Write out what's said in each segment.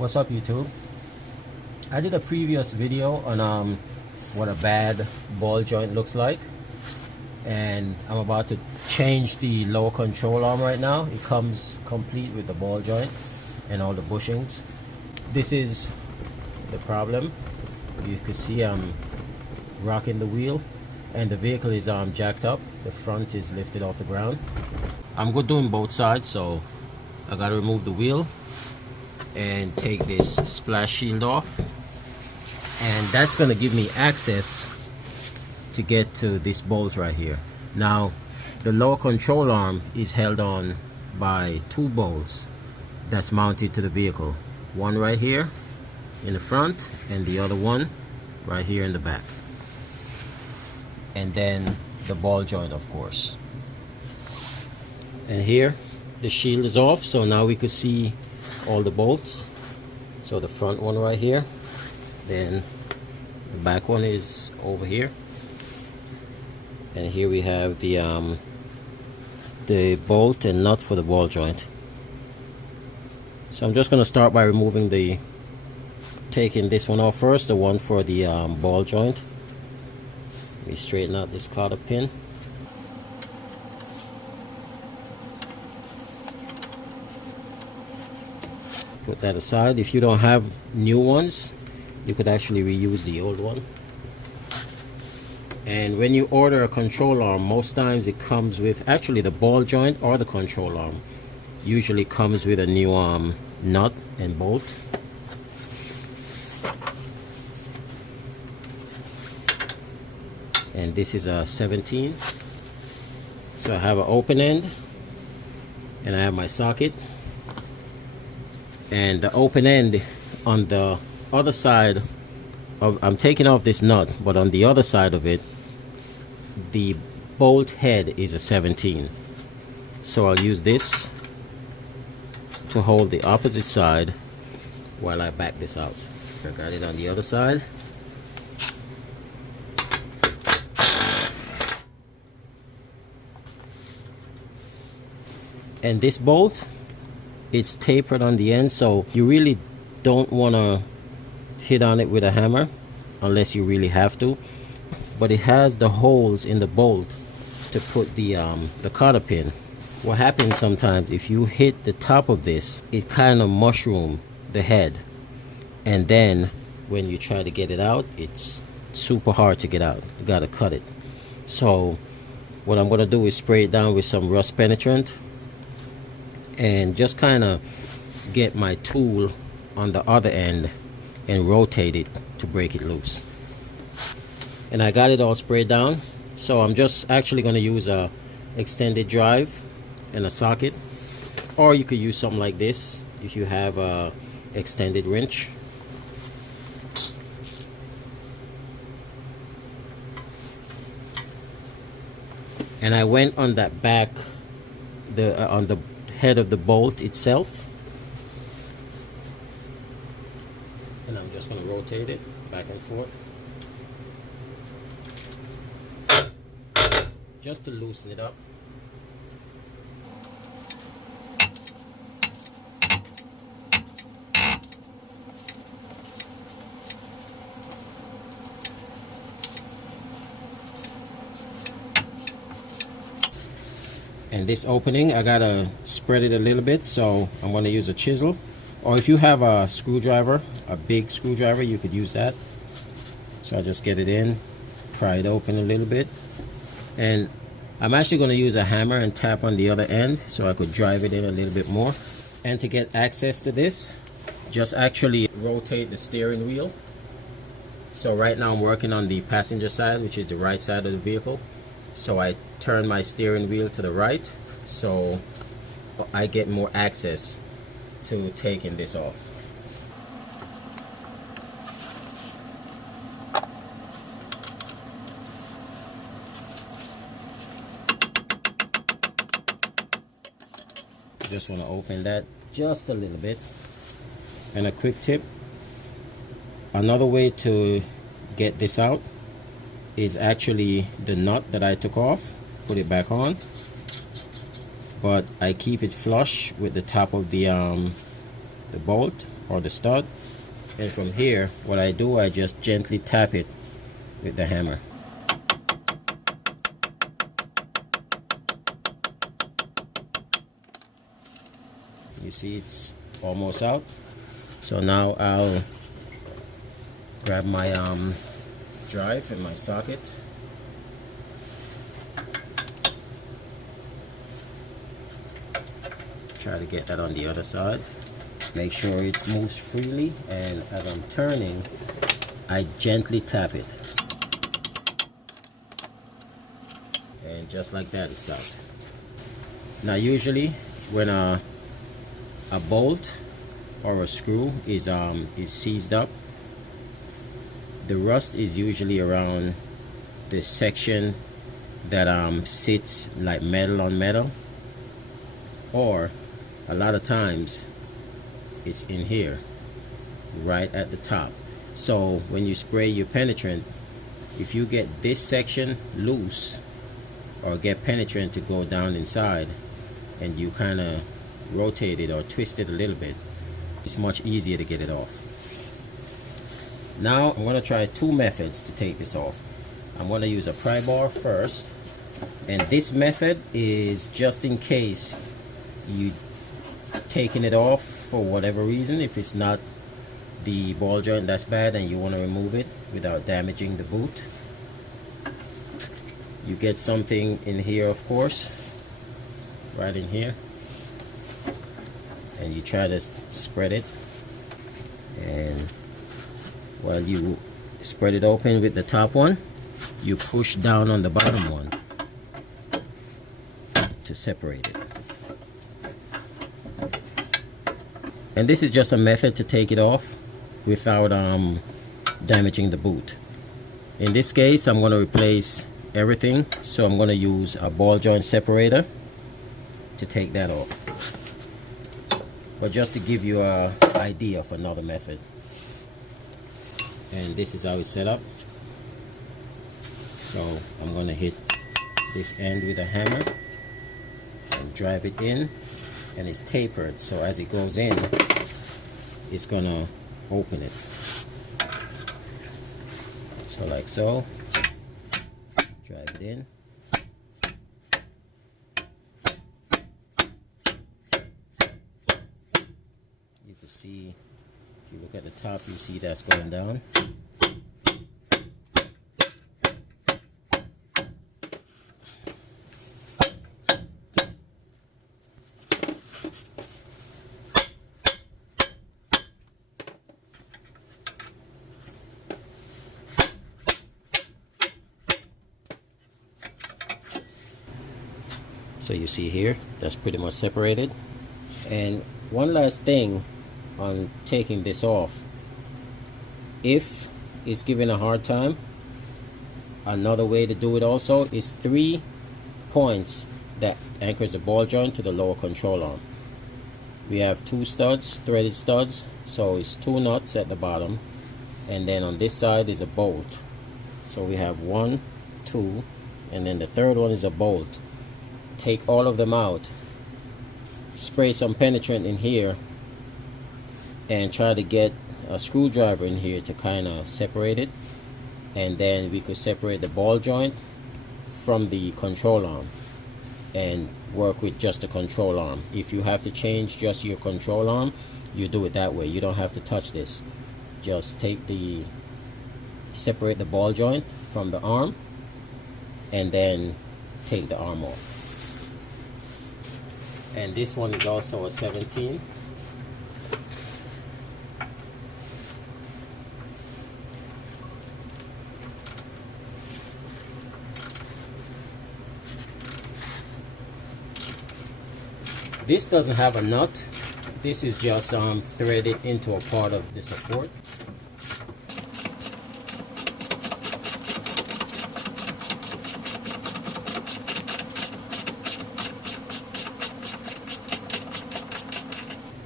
What's up, YouTube? I did a previous video on what a bad ball joint looks like, and I'm about to change the lower control arm right now. It comes complete with the ball joint and all the bushings. This is the problem. You can see I'm rocking the wheel and the vehicle is jacked up. The front is lifted off the ground. I'm good doing both sides, so I gotta remove the wheel and take this splash shield off, and that's gonna give me access to get to this bolt right here. Now the lower control arm is held on by two bolts that's mounted to the vehicle, one right here in the front and the other one right here in the back, and then the ball joint, of course. And here the shield is off, so now we could see all the bolts. So the front one right here, then the back one is over here, and here we have the bolt and nut for the ball joint. So I'm just going to start by taking this one off first, the one for the ball joint. Let me straighten out this cotter pin. Put that aside. If you don't have new ones, you could actually reuse the old one. And when you order a control arm, most times it comes with, actually the ball joint or the control arm usually comes with a new nut and bolt. And this is a 17. So I have an open end and I have my socket. And the open end on the other side of, I'm taking off this nut, but on the other side of it, the bolt head is a 17. So I'll use this to hold the opposite side while I back this out. I got it on the other side. And this bolt, it's tapered on the end, so you really don't want to hit on it with a hammer unless you really have to. But it has the holes in the bolt to put the cotter pin. What happens sometimes, if you hit the top of this, it kind of mushroom the head, and then when you try to get it out, it's super hard to get out. You gotta cut it. So what I'm gonna do is spray it down with some rust penetrant and just kind of get my tool on the other end and rotate it to break it loose. And I got it all sprayed down, so I'm just actually going to use a extended drive and a socket, or you could use something like this if you have a extended wrench. And I went on that back, on the head of the bolt itself, and I'm just going to rotate it back and forth just to loosen it up. And this opening, I gotta spread it a little bit, so I'm gonna use a chisel, or if you have a screwdriver, a big screwdriver, you could use that. So I just get it in, pry it open a little bit, and I'm actually gonna use a hammer and tap on the other end so I could drive it in a little bit more. And to get access to this, just actually rotate the steering wheel. So right now I'm working on the passenger side, which is the right side of the vehicle. So I turn my steering wheel to the right, so I get more access to taking this off. Just want to open that just a little bit. And a quick tip, another way to get this out is actually the nut that I took off, put it back on, but I keep it flush with the top of the bolt, or the stud. And from here, what I do, I just gently tap it with the hammer. You see it's almost out. So now I'll grab my drive and my socket. Try to get that on the other side. Make sure it moves freely, and as I'm turning, I gently tap it. And just like that, it's out. Now usually when a bolt or a screw is seized up, the rust is usually around this section that sits like metal on metal, or a lot of times it's in here right at the top. So when you spray your penetrant, if you get this section loose or get penetrant to go down inside and you kind of rotate it or twist it a little bit, it's much easier to get it off. Now I'm going to try two methods to take this off. I'm going to use a pry bar first, and this method is just in case you taking it off for whatever reason. If it's not the ball joint that's bad and you want to remove it without damaging the boot, you get something in here, of course, right in here, and you try to spread it, and while you spread it open with the top one, you push down on the bottom one to separate it. And this is just a method to take it off without damaging the boot. In this case, I'm going to replace everything, so I'm going to use a ball joint separator to take that off. But just to give you an idea of another method. And this is how it's set up. So I'm going to hit this end with a hammer and drive it in, and it's tapered, so as it goes in, it's gonna open it. So like so, drive it in. You can see, if you look at the top, you see that's going down. So you see here, that's pretty much separated. And one last thing on taking this off, if it's giving a hard time, another way to do it also is 3 points that anchors the ball joint to the lower control arm. We have 2 studs, threaded studs, so it's 2 nuts at the bottom, and then on this side is a bolt. So we have 1, 2, and then the third one is a bolt. Take all of them out, spray some penetrant in here, and try to get a screwdriver in here to kind of separate it, and then we could separate the ball joint from the control arm and work with just the control arm. If you have to change just your control arm, you do it that way. You don't have to touch this. Just separate the ball joint from the arm and then take the arm off. And this one is also a 17. This doesn't have a nut. This is just threaded into a part of the support.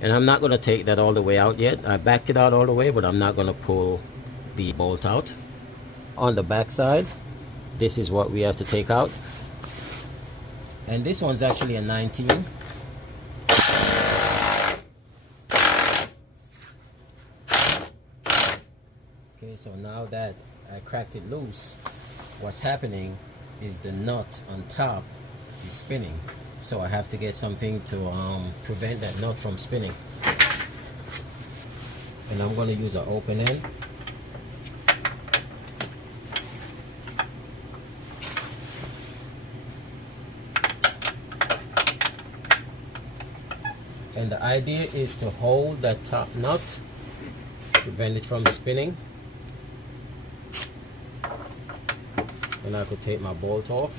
And I'm not going to take that all the way out yet. I backed it out all the way, but I'm not going to pull the bolt out. On the back side, this is what we have to take out. And this one's actually a 19. Okay, so now that I cracked it loose, what's happening is the nut on top is spinning. So I have to get something to prevent that nut from spinning. And I'm going to use an open end. And the idea is to hold that top nut, prevent it from spinning. And I could take my bolt off.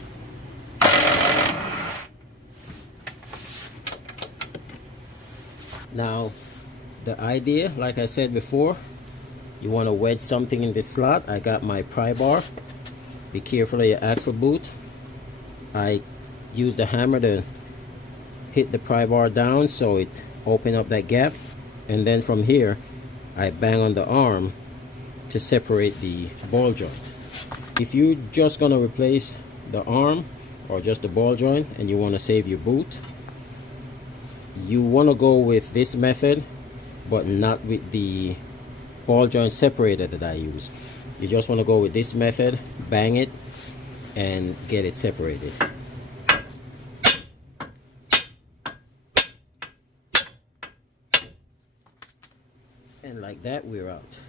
Now, the idea, like I said before, you want to wedge something in this slot. I got my pry bar. Be careful of your axle boot. I use the hammer to hit the pry bar down so it open up that gap, and then from here I bang on the arm to separate the ball joint. If you're just gonna replace the arm or just the ball joint and you want to save your boot, you want to go with this method, but not with the ball joint separator that I use. You just want to go with this method, bang it and get it separated. And like that, we're out.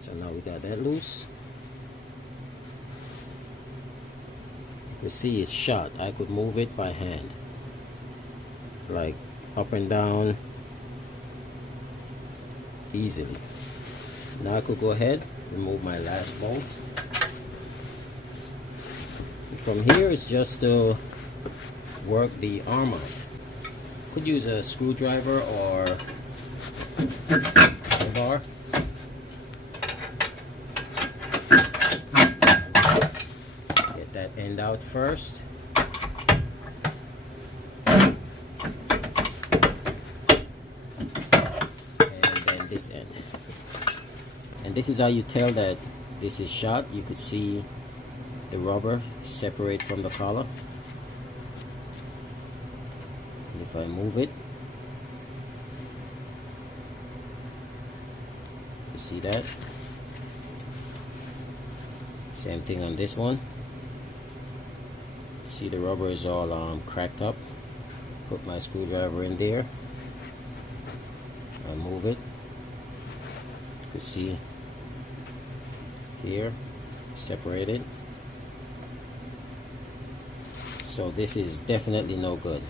So now we got that loose. You can see it's shot. I could move it by hand, like up and down easily. Now I could go ahead, remove my last bolt. And from here it's just to work the arm out. Could use a screwdriver or a bar. Get that end out first. And then this end. And this is how you tell that this is shot. You could see the rubber separate from the collar. If I move it, you see that? Same thing on this one. See, the rubber is all cracked up. Put my screwdriver in there. I move it. You can see here, separated. So this is definitely no good.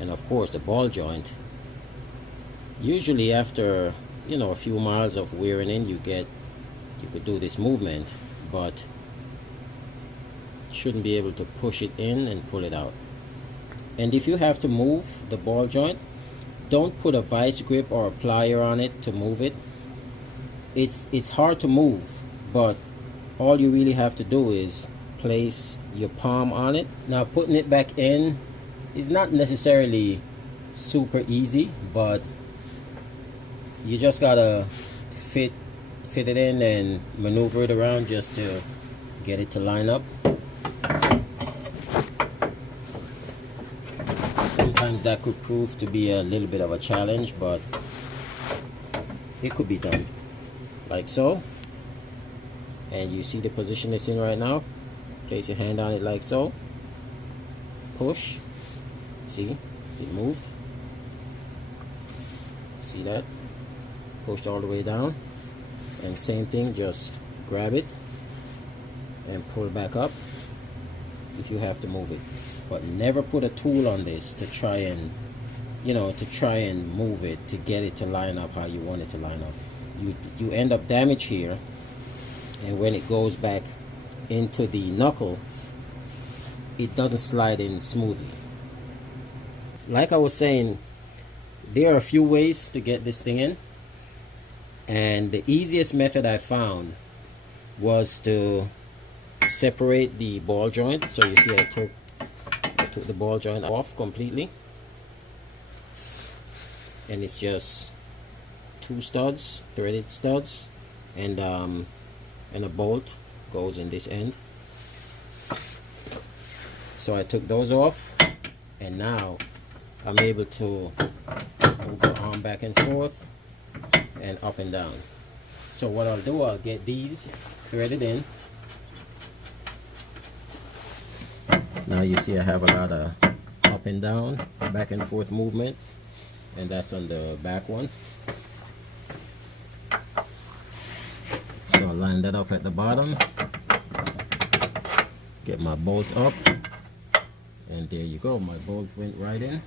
And of course the ball joint, usually after a few miles of wearing in, you could do this movement, but shouldn't be able to push it in and pull it out. And if you have to move the ball joint, don't put a vice grip or a plier on it to move it. It's hard to move, but all you really have to do is place your palm on it. Now putting it back in is not necessarily super easy, but you just gotta fit it in and maneuver it around just to get it to line up. Sometimes that could prove to be a little bit of a challenge, but it could be done like so. And you see the position it's in right now. Place your hand on it like so, push. See, it moved. See that? Pushed all the way down. And same thing, just grab it and pull back up if you have to move it. But never put a tool on this to try and move it to get it to line up how you want it to line up. You end up damage here, and when it goes back into the knuckle, it doesn't slide in smoothly. Like I was saying, there are a few ways to get this thing in, and the easiest method I found was to separate the ball joint. So you see I took the ball joint off completely, and it's just two studs, threaded studs, and a bolt goes in this end. So I took those off, and now I'm able to move the arm back and forth and up and down. So what I'll do, I'll get these threaded in. Now you see I have a lot of up and down, back and forth movement, and that's on the back one. So I'll line that up at the bottom, get my bolt up, and there you go, my bolt went right in.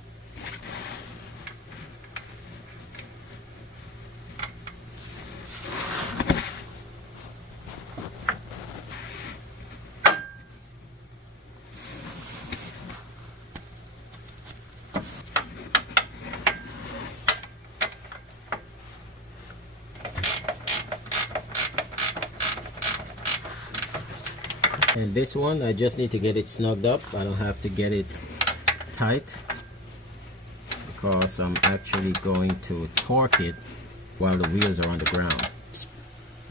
And this one, I just need to get it snugged up. I don't have to get it tight because I'm actually going to torque it while the wheels are on the ground.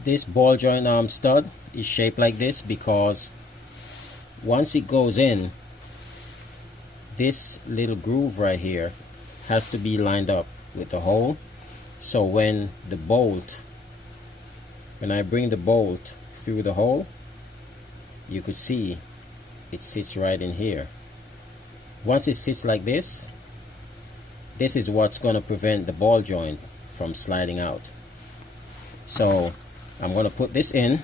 This ball joint arm stud is shaped like this because once it goes in, this little groove right here has to be lined up with the hole. So when I bring the bolt through the hole, you could see it sits right in here. Once it sits like this, this is what's going to prevent the ball joint from sliding out. So I'm going to put this in,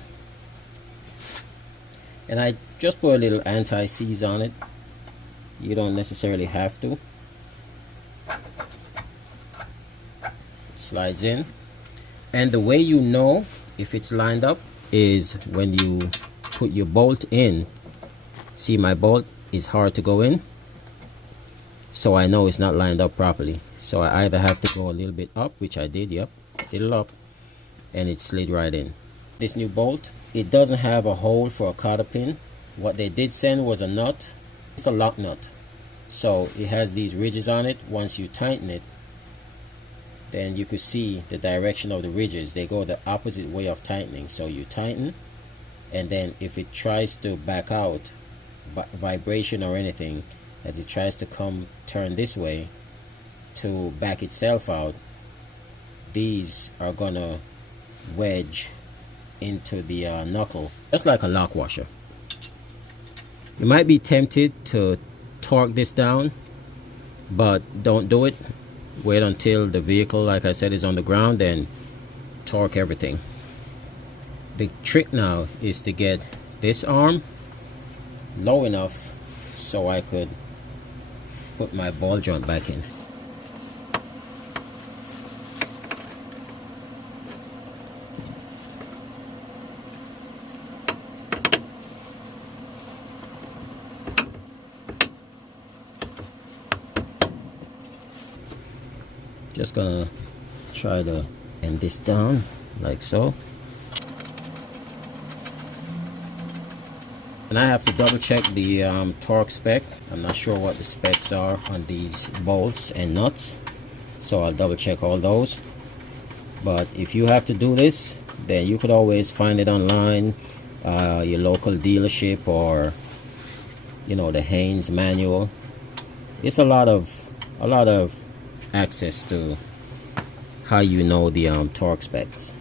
and I just put a little anti-seize on it. You don't necessarily have to. It slides in, and the way you know if it's lined up is when you put your bolt in. See, my bolt is hard to go in, so I know it's not lined up properly. So I either have to go a little bit up, which I did, yep, little up, and it slid right in. This new bolt, it doesn't have a hole for a cotter pin. What they did send was a nut. It's a lock nut, so it has these ridges on it. Once you tighten it, then you could see the direction of the ridges. They go the opposite way of tightening. So you tighten, and then if it tries to back out, vibration or anything, as it tries to turn this way to back itself out, these are gonna wedge into the knuckle, just like a lock washer. You might be tempted to torque this down, but don't do it. Wait until the vehicle, like I said, is on the ground, and torque everything. The trick now is to get this arm low enough so I could put my ball joint back in. Just gonna try to end this down like so. And I have to double check the torque spec. I'm not sure what the specs are on these bolts and nuts, so I'll double check all those. But if you have to do this, then you could always find it online, your local dealership, or the Haynes manual. It's a lot of access to how the torque specs.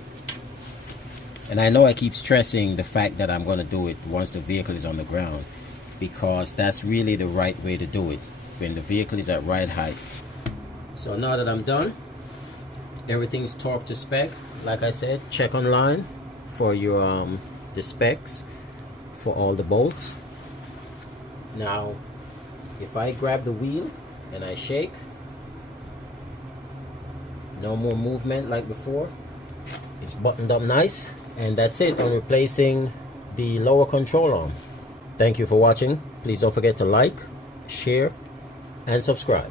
And I know I keep stressing the fact that I'm going to do it once the vehicle is on the ground, because that's really the right way to do it, when the vehicle is at right height. So now that I'm done, everything's torqued to spec. Like I said, check online for your the specs for all the bolts. Now if I grab the wheel and I shake, no more movement like before. It's buttoned up nice. And that's it on replacing the lower control arm. Thank you for watching. Please don't forget to like, share, and subscribe.